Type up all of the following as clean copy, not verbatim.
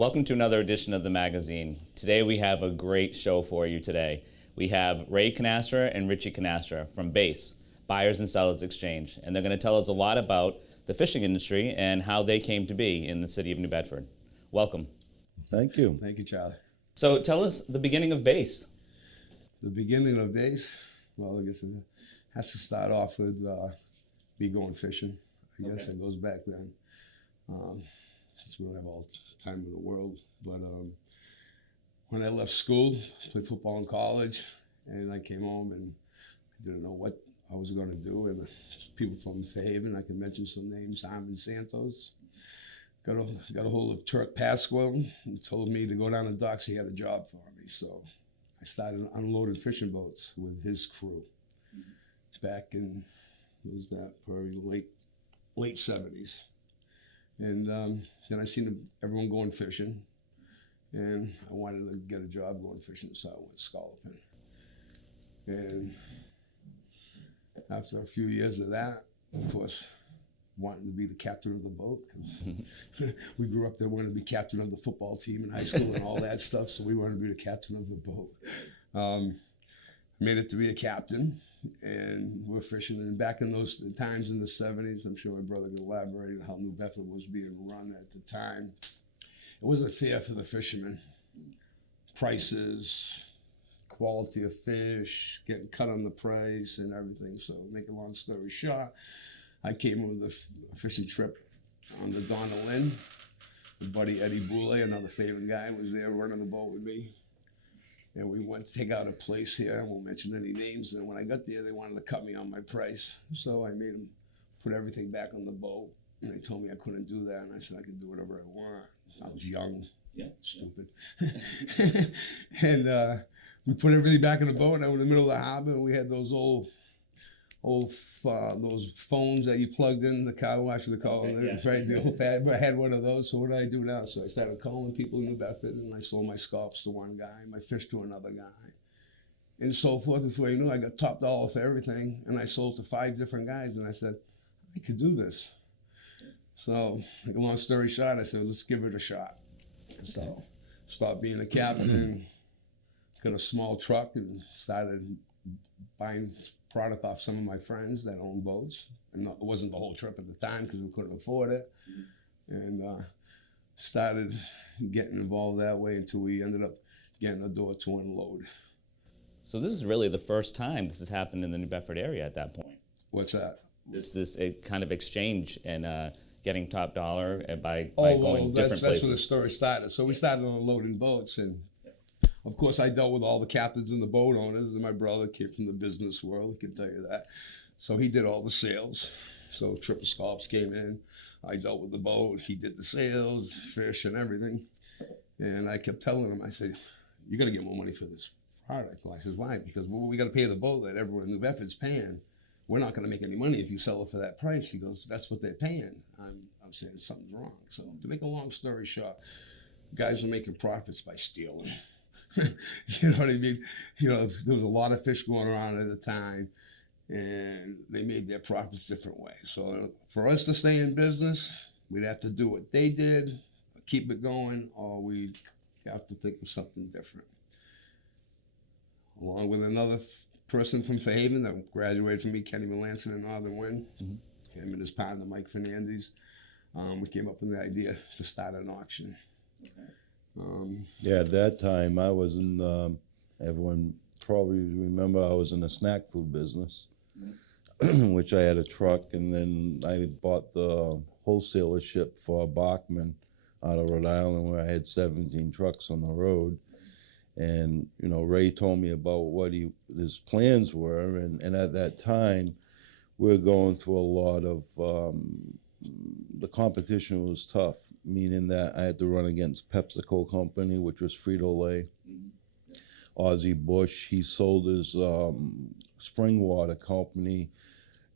Welcome to another edition of the magazine. Today we have a great show for you today. We have Ray Canastra and Richie Canastra from BASE, Buyers and Sellers Exchange, and they're going to tell us a lot about the fishing industry and how they came to be in the city of New Bedford. Welcome. Thank you. Thank you, Charlie. So tell us the beginning of BASE. The beginning of BASE, well, I guess it has to start off with me going fishing. I guess it goes back then. Since we don't have all the time in the world. But when I left school, played football in college, and I came home and I didn't know what I was going to do. And people from Fairhaven, I can mention some names, Simon Santos, got a hold of Turk Pasquale and told me to go down the docks. He had a job for me. So I started unloading fishing boats with his crew back in, what was that, probably late 70s. And then I seen everyone going fishing, and I wanted to get a job going fishing, so I went scalloping. And after a few years of that, of course, wanting to be the captain of the boat, because we grew up there wanting to be captain of the football team in high school and all that stuff, so we wanted to be the captain of the boat. Made it to be a captain. And we're fishing, and back in those times in the 70s, I'm sure my brother could elaborate on how New Bedford was being run at the time. It wasn't fair for the fishermen. Prices, quality of fish, getting cut on the price and everything. So make a long story short, I came with a fishing trip on the Donna Lynn. My buddy Eddie Boulay, another favorite guy, was there running the boat with me. And we went to take out a place here. I won't mention any names. And when I got there, they wanted to cut me on my price. So I made them put everything back on the boat. And they told me I couldn't do that. And I said I could do whatever I want. I was young, stupid. And we put everything back in the boat. And I was in the middle of the harbor. And we had those those phones that you plugged in the car wash, they call them, right? The old fad. I had one of those, so what do I do now? So I started calling people in New Bedford, and I sold my scalps to one guy, my fish to another guy, and so forth. Before you knew, I got top dollar for everything, and I sold to 5 different guys, and I said, I could do this. So, long story short, I said, let's give it a shot. So, stopped being a captain, got a small truck, and started buying product off some of my friends that own boats. And it wasn't the whole trip at the time because we couldn't afford it. And started getting involved that way until we ended up getting a door to unload. So this is really the first time this has happened in the New Bedford area at that point. What's that? This kind of exchange and getting top dollar by going different places. That's where the story started. So we started unloading boats, and of course, I dealt with all the captains and the boat owners, and my brother came from the business world, I can tell you that. So he did all the sales. So Triple Scalps came in, I dealt with the boat, he did the sales, fish and everything. And I kept telling him, I said, you're going to get more money for this product. Well, I said, why? Because we got to pay the boat that everyone in New Bedford's paying. We're not going to make any money if you sell it for that price. He goes, that's what they're paying. I'm saying something's wrong. So to make a long story short, guys were making profits by stealing. You know what I mean? You know, there was a lot of fish going around at the time, and they made their profits different ways. So for us to stay in business, we'd have to do what they did, keep it going, or we'd have to think of something different. Along with another person from Fairhaven that graduated from me, Kenny Melanson in Northern Wind, him and his partner, Mike Fernandez, we came up with the idea to start an auction. At that time, I was in, everyone probably remember I was in the snack food business, which I had a truck, and then I bought the wholesalership for Bachman out of Rhode Island, where I had 17 trucks on the road. And, you know, Ray told me about what his plans were, and at that time, we were going through a lot of, the competition was tough, meaning that I had to run against PepsiCo Company, which was Frito-Lay. Ozzie Bush, he sold his spring water company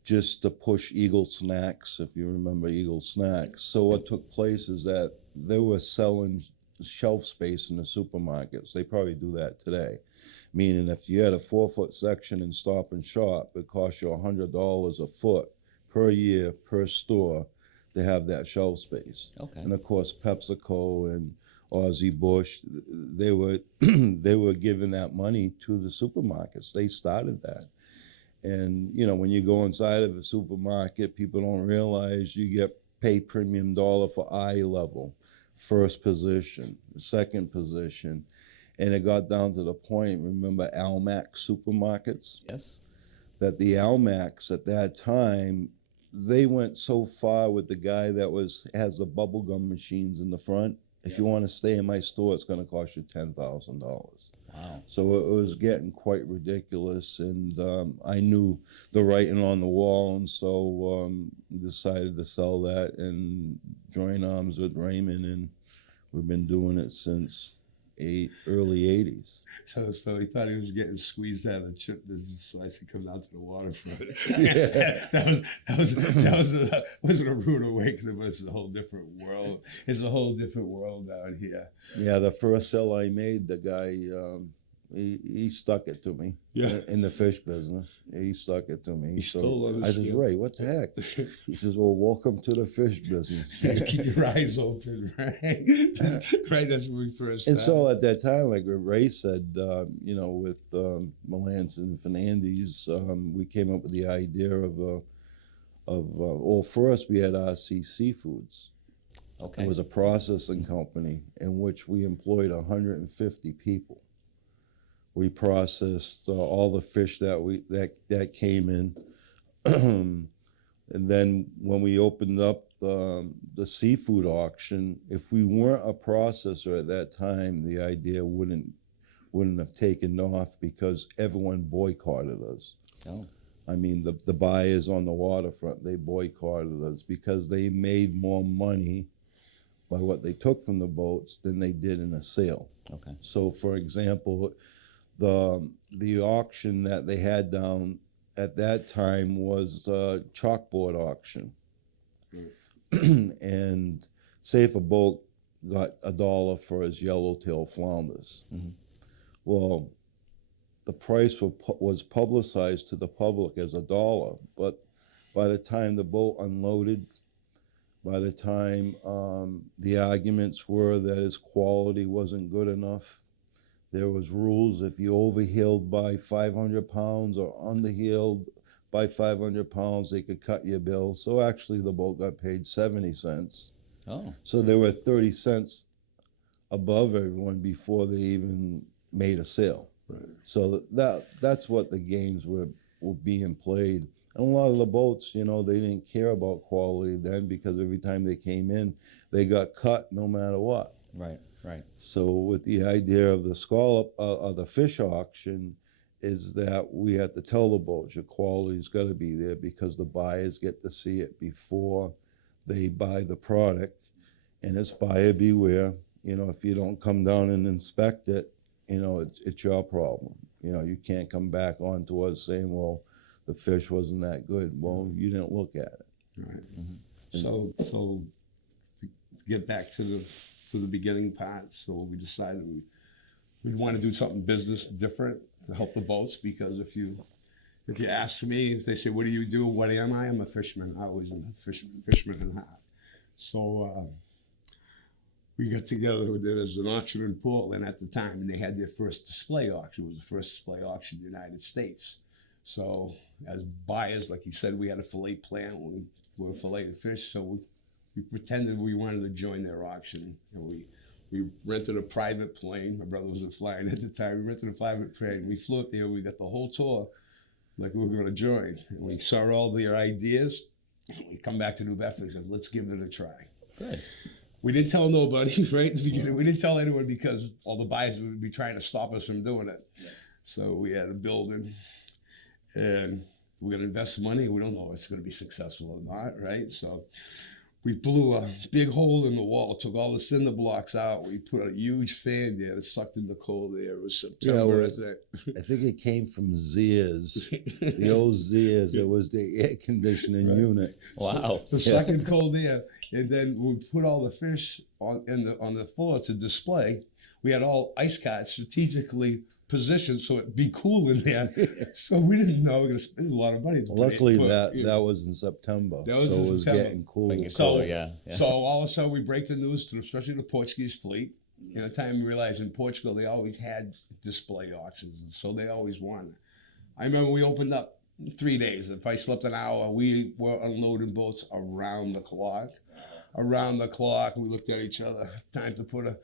just to push Eagle Snacks, if you remember Eagle Snacks. So what took place is that they were selling shelf space in the supermarkets. They probably do that today. Meaning if you had a 4-foot section in Stop and Shop, it cost you $100 a foot per year per store to have that shelf space. Okay. And of course, PepsiCo and Aussie Bush, they were they were giving that money to the supermarkets. They started that. And, you know, when you go inside of a supermarket, people don't realize you get paid premium dollar for eye level, first position, second position. And it got down to the point, remember Almac supermarkets? Yes. That the Almacs at that time, they went so far with the guy that has the bubble gum machines in the front. If you want to stay in my store, it's going to cost you $10,000. Wow. So it was getting quite ridiculous, and I knew the writing on the wall, and so decided to sell that and join arms with Raymond, and we've been doing it since early 80s. So he thought he was getting squeezed out of the chip business, so I said, come down to the waterfront. that wasn't a rude awakening, but it's a whole different world. It's a whole different world out here. Yeah, the first sell I made, the guy, he stuck it to me. Yeah. In the fish business. He stuck it to me. He stole on the I says, skill. Ray, what the heck? He says, well, welcome to the fish business. Keep your eyes open, right? Right, that's when we first And started. so at that time, like Ray said, you know, with Melanson and Fernandez, we came up with the idea well, first we had RC Seafoods. Okay. It was a processing company in which we employed 150 people. We processed all the fish that came in. And then when we opened up the seafood auction, if we weren't a processor at that time, the idea wouldn't have taken off because everyone boycotted us. Oh. I mean, the buyers on the waterfront, they boycotted us because they made more money by what they took from the boats than they did in a sale. Okay. So, for example, the auction that they had down at that time was a chalkboard auction. And say if a boat got $1 for his yellowtail flounders. Mm-hmm. Well, the price was publicized to the public as $1, but by the time the boat unloaded, by the time the arguments were that his quality wasn't good enough, there was rules. If you overheeled by 500 pounds or underheeled by 500 pounds, they could cut your bill. So actually the boat got paid 70 cents. Oh. So they were 30 cents above everyone before they even made a sale. Right. So that's what the games were being played. And a lot of the boats, you know, they didn't care about quality then because every time they came in, they got cut no matter what. Right. Right. So with the idea of the scallop of the fish auction is that we had to tell the boats your quality's got to be there because the buyers get to see it before they buy the product, and it's buyer beware. You know, if you don't come down and inspect it, you know, it's your problem. You know, you can't come back onto us saying, well, the fish wasn't that good. Well, you didn't look at it. Right. Mm-hmm. So to get back to the beginning part, so we decided we'd want to do something business different to help the boats, because if you ask me, if they say, what do you do? What am I? I'm a fisherman. I was a fisherman in heart. So we got together with it as an auction in Portland at the time, and they had their first display auction. It was the first display auction in the United States. So as buyers, like you said, we had a fillet plant. We were filleting fish, so we pretended we wanted to join their auction. And we rented a private plane. My brother wasn't flying at the time. We rented a private plane. We flew up there. We got the whole tour like we were going to join. And we saw all their ideas. We come back to New Bedford and said, let's give it a try. Good. We didn't tell nobody, right, at the beginning. We didn't tell anyone because all the buyers would be trying to stop us from doing it. Yeah. So we had a building, and we're going to invest money. We don't know if it's going to be successful or not, right? So we blew a big hole in the wall, took all the cinder blocks out. We put a huge fan there that sucked in the cold air. It was September. I think it came from Zers, the old Zers. It was the air conditioning unit. Wow. The second cold air. And then we put all the fish on the floor to display. We had all ice carts strategically positioned so it'd be cool in there. So we didn't know we were going to spend a lot of money. Luckily, that was in September. So it was getting cool. Yeah. So all of a sudden we break the news to especially the Portuguese fleet. And the time we realized in Portugal, they always had display auctions, so they always won. I remember we opened up 3 days. If I slept an hour, we were unloading boats around the clock. Around the clock, we looked at each other. Time to put a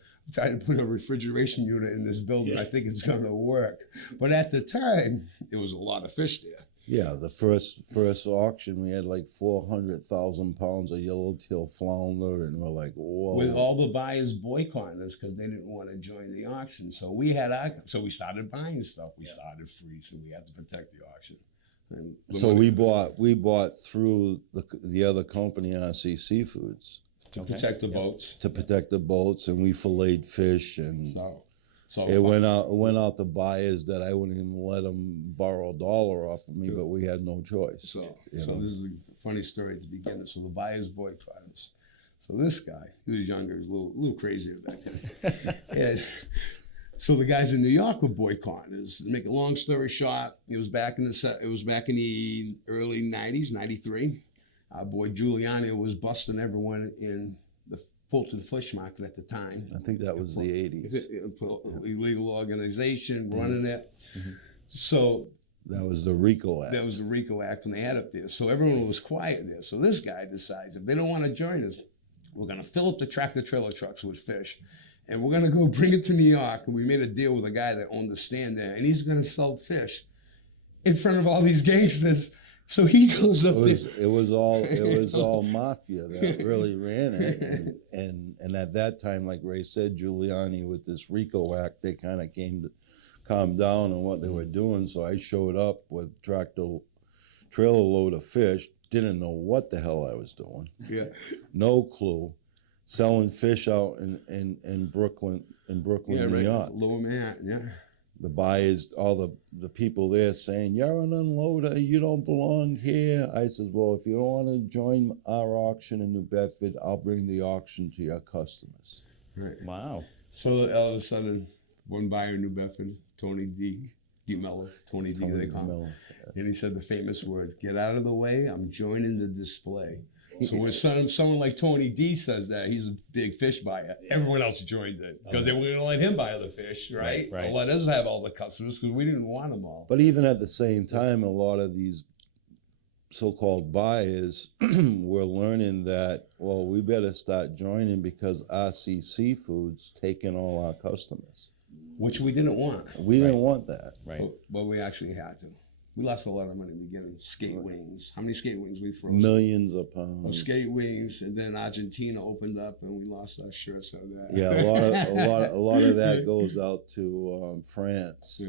refrigeration unit in this building. I think it's going to work. But at the time, there was a lot of fish there. Yeah, the first auction, we had like 400,000 pounds of yellowtail flounder, and we're like, whoa. With all the buyers boycotting us because they didn't want to join the auction. So we started buying stuff. We started free, so we had to protect the auction. And so we bought through the other company, RC Seafoods, to protect the boats. To protect the boats, and we filleted fish, and so it went out to buyers that I wouldn't even let them borrow $1 off of me, but we had no choice. So this is a funny story at the beginning. So the buyers boycotted us. So this guy, he was younger, he was a little crazier back then. And so the guys in New York were boycotting us. To make a long story short, it was back in the early '90s, '93. Our boy Giuliani was busting everyone in the Fulton Fish Market at the time. I think that was the 80s. Illegal organization running it. Mm-hmm. So that was the RICO Act. That was the RICO Act when they had up there. So everyone was quiet there. So this guy decides if they don't want to join us, we're going to fill up the tractor trailer trucks with fish. And we're going to go bring it to New York. And we made a deal with a guy that owned the stand there. And he's going to sell fish in front of all these gangsters. So he goes up there. It was all mafia that really ran it. And at that time, like Ray said, Giuliani with this RICO Act, they kind of came to calm down on what they were doing. So I showed up with tractor trailer load of fish. Didn't know what the hell I was doing. Yeah. No clue. Selling fish out in Brooklyn, New York. Lower Manhattan, yeah. The buyers, all the people there saying, "You're an unloader, you don't belong here." I said, "Well, if you don't want to join our auction in New Bedford, I'll bring the auction to your customers." Right. Wow. So all of a sudden, one buyer in New Bedford, Tony D. Mello, Tony D. They call him. And he said the famous word, "Get out of the way, I'm joining the display." So when someone like Tony D says that, he's a big fish buyer. Everyone else joined it because they were going to let him buy the fish, right? Right. Let us have all the customers because we didn't want them all. But even at the same time, a lot of these so-called buyers were learning that, well, we better start joining because RC Seafoods taking all our customers. Which we didn't want. We didn't want that. Right. But we actually had to. We lost a lot of money beginning. Skate wings. How many skate wings we froze? Millions of pounds. Of skate wings, and then Argentina opened up, and we lost our shirts out of that. Yeah, a lot of that goes out to France,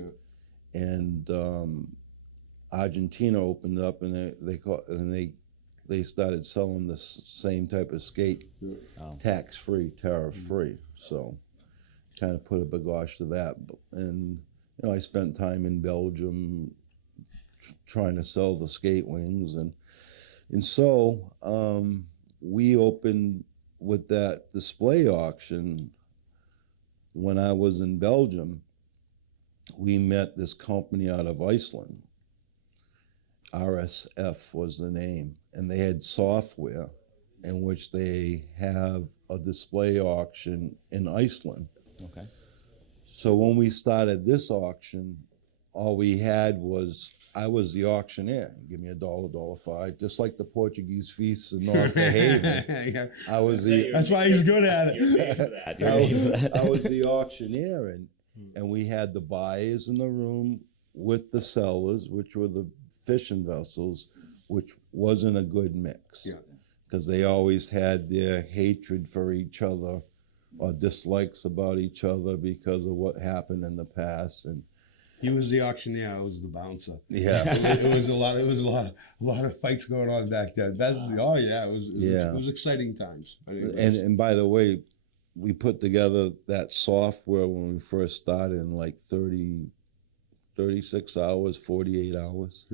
and Argentina opened up, and they started selling the same type of skate, tax-free, tariff-free. So, kind of put a bagosh to that. And I spent time in Belgium trying to sell the skate wings, and so we opened with that display auction. When I was in Belgium, we met this company out of Iceland. RSF was the name, and they had software in which they have a display auction in Iceland. Okay. So when we started this auction, all we had was, I was the auctioneer. Give me $1, $1.05, just like the Portuguese feasts in North Fairhaven. Yeah. I was That's why he's good at it. You're paid for that. I was the auctioneer, and we had the buyers in the room with the sellers, which were the fishing vessels, which wasn't a good mix. Yeah. Because they always had their hatred for each other or dislikes about each other because of what happened in the past. And he was the auctioneer. I was the bouncer. yeah, it was a lot of fights going on back then. It was exciting times. And by the way, we put together that software when we first started in like 36 hours, 48 hours.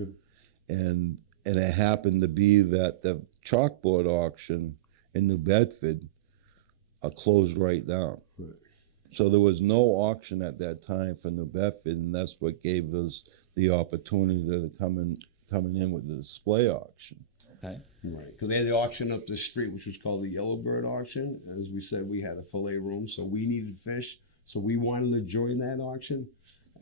And it happened to be that the chalkboard auction in New Bedford closed right down. Right. So there was no auction at that time for New Bedford, and that's what gave us the opportunity to coming in with the display auction. Okay. Right, because they had the auction up the street, which was called the Yellowbird auction. As we said, we had a fillet room, so we needed fish. So we wanted to join that auction,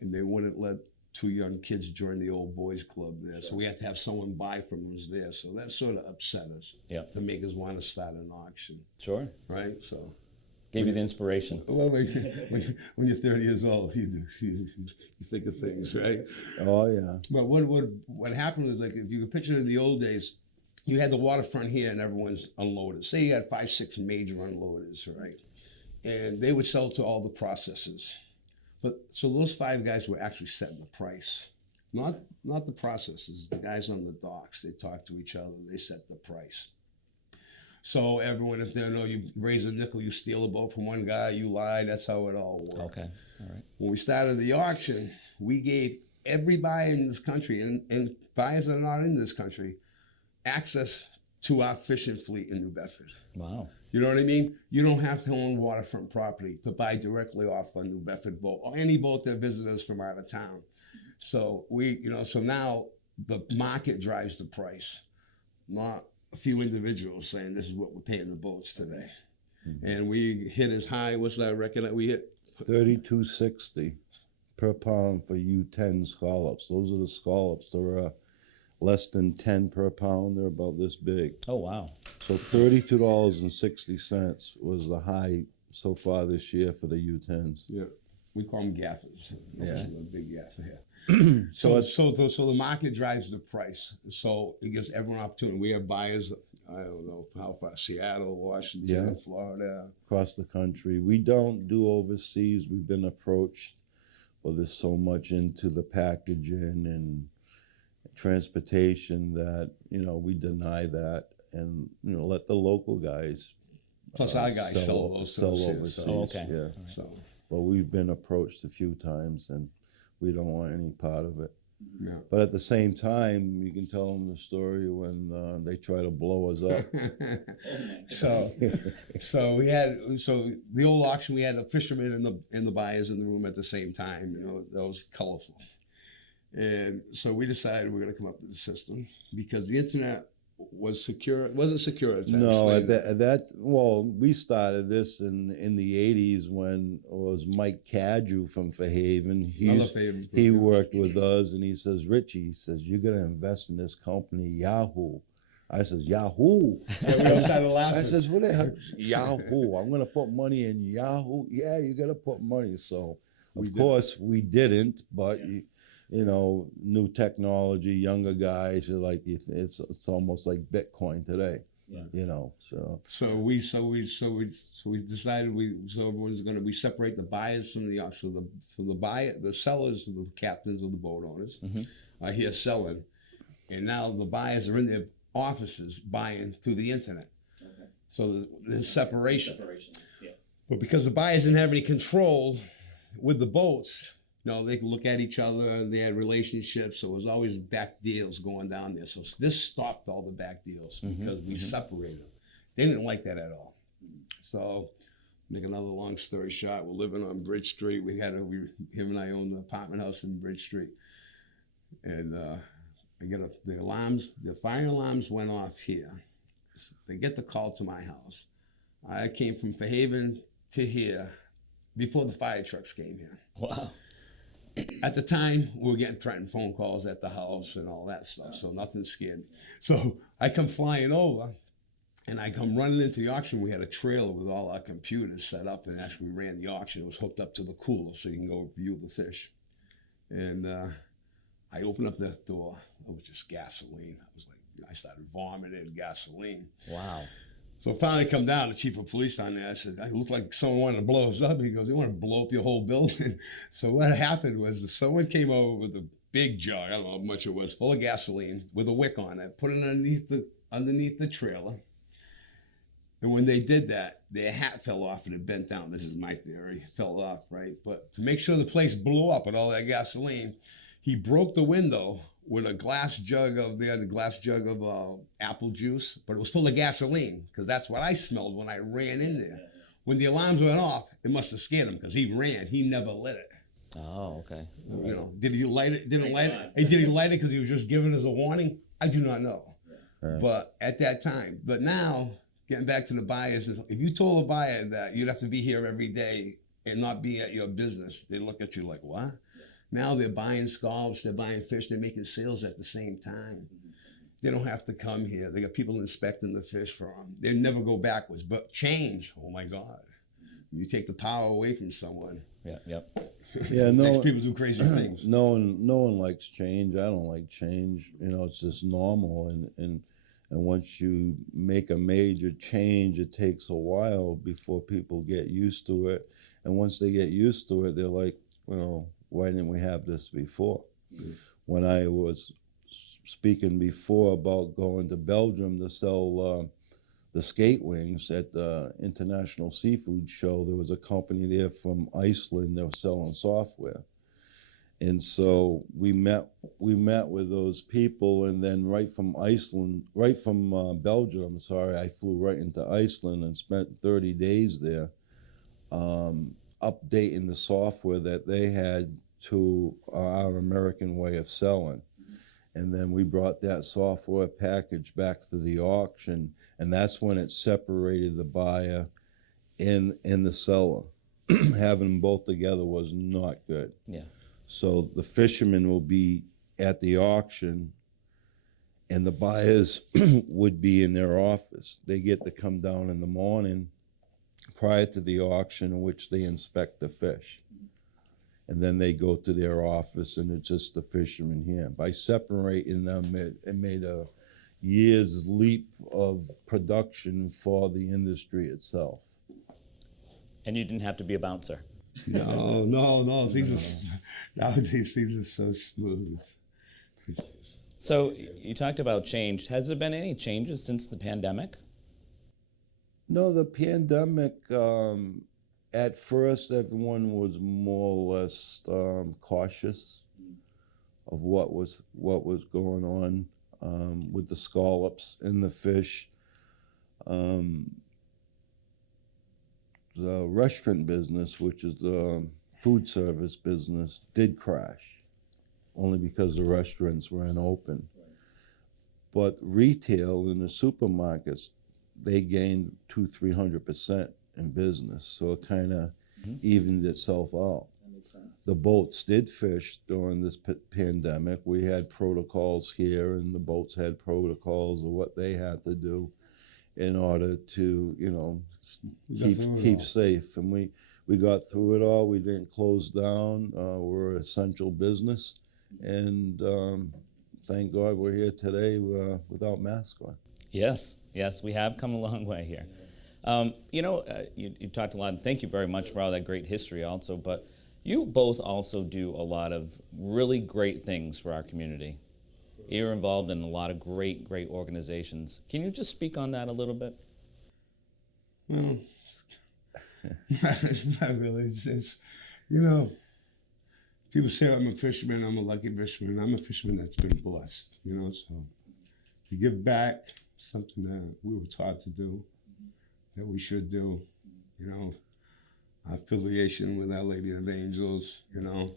and they wouldn't let 2 young kids join the old boys club there. So we had to have someone buy from us there. So that sort of upset us to make us want to start an auction. Sure. Right, so. Gave you the inspiration. Well, when you're 30 years old, you think of things, right? Oh, yeah. But what happened was, like, if you could picture in the old days, you had the waterfront here and everyone's unloaded. Say you had 5, 6 major unloaders, right? And they would sell to all the processors. But so those 5 guys were actually setting the price. Not the processors, the guys on the docks. They talked to each other, they set the price. So everyone, if they know you raise a nickel, you steal a boat from one guy, you lie, that's how it all worked. Okay, all right. When we started the auction, we gave every buyer in this country, and buyers that are not in this country, access to our fishing fleet in New Bedford. Wow. You know what I mean? You don't have to own waterfront property to buy directly off a New Bedford boat or any boat that visits us from out of town. So so now the market drives the price, not a few individuals saying this is what we're paying the boats today. Mm-hmm. And we hit as high, what's that record that we hit? $32.60 per pound for U10 scallops. Those are the scallops. They're less than 10 per pound. They're about this big. Oh, wow. So $32.60 was the high so far this year for the U10s. Yeah, we call them gaffers. Yeah, a big gaffer here. So the market drives the price. So it gives everyone opportunity. We have buyers, I don't know how far, Seattle, Washington, Florida. Across the country. We don't do overseas. We've been approached, but there's so much into the packaging and transportation that, we deny that and, let the local guys. Plus our guys sell overseas. Oh, okay. Yeah. Right. So. But we've been approached a few times and we don't want any part of it. Yeah. But at the same time, you can tell them the story when they try to blow us up. So the old auction, we had a fisherman and the buyers in the room at the same time. That was colorful. And so we decided we're going to come up with a system because the internet was secure. It wasn't secure at the time. No, we started this in the 80s when it was Mike Cadju from Fairhaven. He worked with us and he says, Richie, you're going to invest in this company, Yahoo. I says, Yahoo. And we all started laughing. I says, what the heck? Yahoo. I'm going to put money in Yahoo. Yeah, you got to put money. So, of course, we didn't, but... Yeah. New technology, younger guys are like it's almost like Bitcoin today. Yeah. So we decided we separate the buyers from the auction. So the sellers are the captains of the boat owners are here selling, and now the buyers are in their offices buying through the internet. Okay. So there's separation. Yeah. But because the buyers didn't have any control with the boats. They could look at each other. They had relationships, so it was always back deals going down there. So this stopped all the back deals because we separated them. They didn't like that at all. So, make another long story short, we're living on Bridge Street. Him and I own the apartment house in Bridge Street, and I get the fire alarms went off here. They get the call to my house. I came from Fairhaven to here before the fire trucks came here. Wow. At the time, we were getting threatened phone calls at the house and all that stuff, so nothing scared me. So I come flying over, and I come running into the auction. We had a trailer with all our computers set up, and as we ran the auction, it was hooked up to the cooler so you can go view the fish. And I opened up that door. It was just gasoline. I started vomiting gasoline. Wow. So finally come down, the chief of police on there. I said, I look like someone wanted to blow us up. He goes, you want to blow up your whole building? So what happened was someone came over with a big jug, I don't know how much it was, full of gasoline with a wick on it, put it underneath the trailer. And when they did that, their hat fell off and it bent down. This is my theory. It fell off, right? But to make sure the place blew up with all that gasoline, he broke the window with a glass jug of apple juice, but it was full of gasoline because that's what I smelled when I ran in there. When the alarms went off, it must have scared him because he ran. He never lit it. Oh, okay. Did he light it? Didn't light it? Hey, did he light it because he was just giving us a warning? I do not know. But at that time, but now getting back to the buyers, if you told a buyer that you'd have to be here every day and not be at your business, they look at you like, what? Now they're buying scallops, they're buying fish, they're making sales at the same time. They don't have to come here. They got people inspecting the fish for them. They never go backwards. But change, oh my God. You take the power away from someone. Yeah, yep. Yeah, Makes people do crazy things. No one likes change. I don't like change. You know, it's just normal. And once you make a major change, it takes a while before people get used to it. And once they get used to it, they're like, well, why didn't we have this before? Mm-hmm. When I was speaking before about going to Belgium to sell the skate wings at the International Seafood Show, there was a company there from Iceland that was selling software. And so we met with those people, and then right from Belgium, I flew right into Iceland and spent 30 days there updating the software that they had to our American way of selling. And then we brought that software package back to the auction, and that's when it separated the buyer and the seller. Having them both together was not good. Yeah. So the fishermen will be at the auction, and the buyers would be in their office. They get to come down in the morning prior to the auction, in which they inspect the fish. And then they go to their office, and it's just the fishermen here. By separating them, it made a year's leap of production for the industry itself. And you didn't have to be a bouncer. No. Nowadays things are so smooth. So you talked about change. Has there been any changes since the pandemic? No, the pandemic, at first everyone was more or less cautious of what was going on with the scallops and the fish. The restaurant business, which is the food service business, did crash, only because the restaurants weren't open. But retail in the supermarkets, they gained 200-300% in business, so it kind of evened itself out. That makes sense. The boats did fish during this pandemic. We had protocols here, and the boats had protocols of what they had to do in order to, keep safe. And we got through it all. We didn't close down. We're an essential business, and thank God we're here today without masks on. Yes, we have come a long way here. You talked a lot, and thank you very much for all that great history also, but you both also do a lot of really great things for our community. You're involved in a lot of great organizations. Can you just speak on that a little bit? Well, not really. It's people say I'm a fisherman, I'm a lucky fisherman. I'm a fisherman that's been blessed, so to give back, something that we were taught to do, that we should do, our affiliation with Our Lady of Angels, I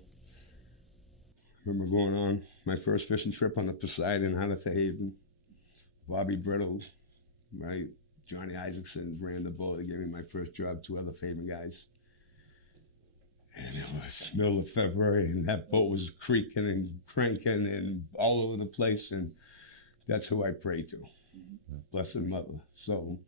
remember going on my first fishing trip on the Poseidon out of Fairhaven. Bobby Brittle, right? Johnny Isaacson ran the boat. They gave me my first job, 2 other Fairhaven guys. And it was middle of February, and that boat was creaking and cranking and all over the place, and that's who I pray to, Blessed Mother. So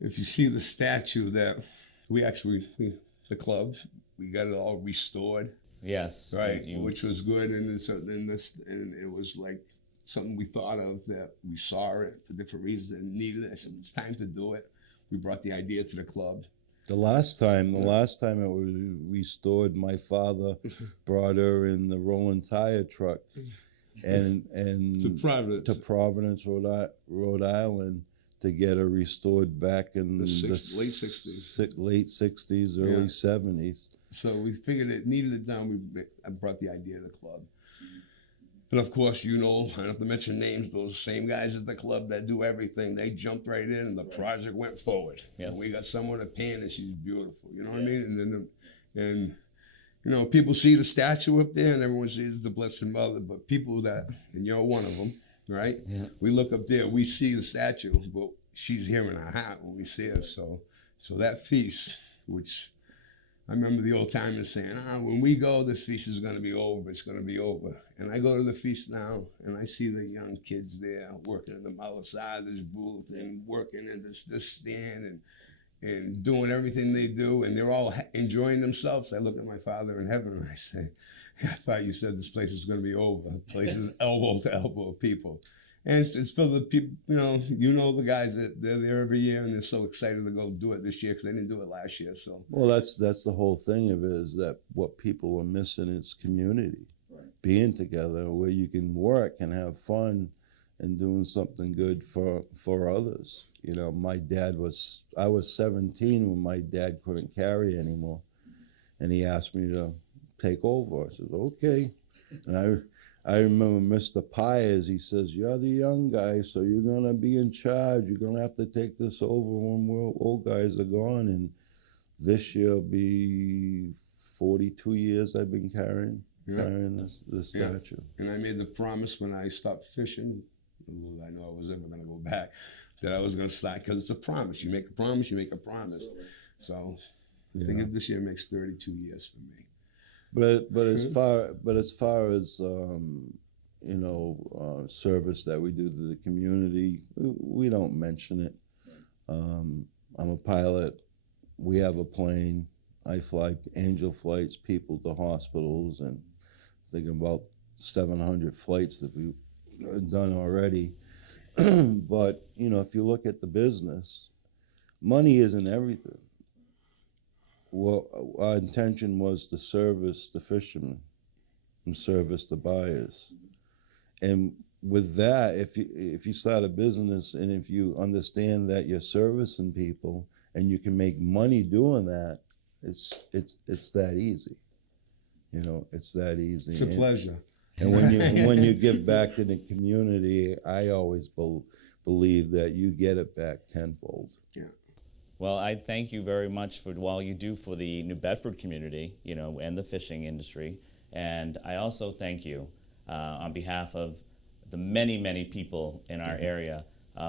if you see the statue that the club, we got it all restored. Yes. Right, which was good, and it was like something we thought of, that we saw it for different reasons and needed it. I said, it's time to do it. We brought the idea to the club. The last time it was restored, my father brought her in the rolling tire truck and to Providence, Rhode Island, to get her restored back in the late 60s, early 70s. So we figured it needed it done. I brought the idea to the club. And of course, I don't have to mention names, those same guys at the club that do everything, they jumped right in, and the project went forward. Yeah. And we got someone to pan, and she's beautiful. You know what I mean? And people see the statue up there, and everyone sees the Blessed Mother, but people and you're one of them, right? Yeah. We look up there, we see the statue, but she's here in our heart when we see her. So that feast, which I remember the old timers saying, when we go, this feast is going to be over. It's going to be over. And I go to the feast now, and I see the young kids there working at the Malasadas booth and working at this stand and doing everything they do, and they're all enjoying themselves. I look at my Father in heaven, and I say, I thought you said this place is going to be over. The place is elbow to elbow of people. And it's for the people, you know the guys that they're there every year, and they're so excited to go do it this year because they didn't do it last year. So Well, that's the whole thing of it, is that what people are missing is community, being together where you can work and have fun and doing something good for others. I was 17 when my dad couldn't carry anymore, and he asked me to take over. I said, okay. And I remember Mr. Pyers, he says, you're the young guy, so you're going to be in charge. You're going to have to take this over when we're old guys are gone. And this year will be 42 years I've been carrying this statue. And I made the promise when I stopped fishing, little I know I was ever going to go back, that I was going to start, because it's a promise. You make a promise, you make a promise. So I think this year makes 32 years for me. But as far as service that we do to the community, we don't mention it. I'm a pilot. We have a plane. I fly angel flights, people to hospitals, and thinking about 700 flights that we've done already. But if you look at the business, money isn't everything. Well, our intention was to service the fishermen and service the buyers. And with that, if you start a business and if you understand that you're servicing people and you can make money doing that, it's that easy. It's that easy. It's a pleasure. And when you give back to the community, I always believe that you get it back tenfold. Yeah. Well, I thank you very much for all you do for the New Bedford community, and the fishing industry. And I also thank you on behalf of the many, many people in our area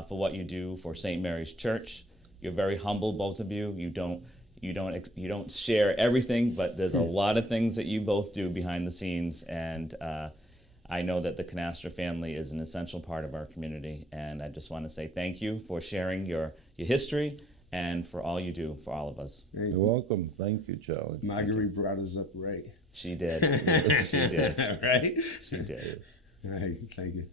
for what you do for St. Mary's Church. You're very humble, both of you. You don't share everything, but there's a lot of things that you both do behind the scenes. And I know that the Canastra family is an essential part of our community. And I just want to say thank you for sharing your history and for all you do for all of us. You're welcome. Thank you, Charlie. Marguerite brought us up right. She did. She did. Right? She did. All right. Thank you.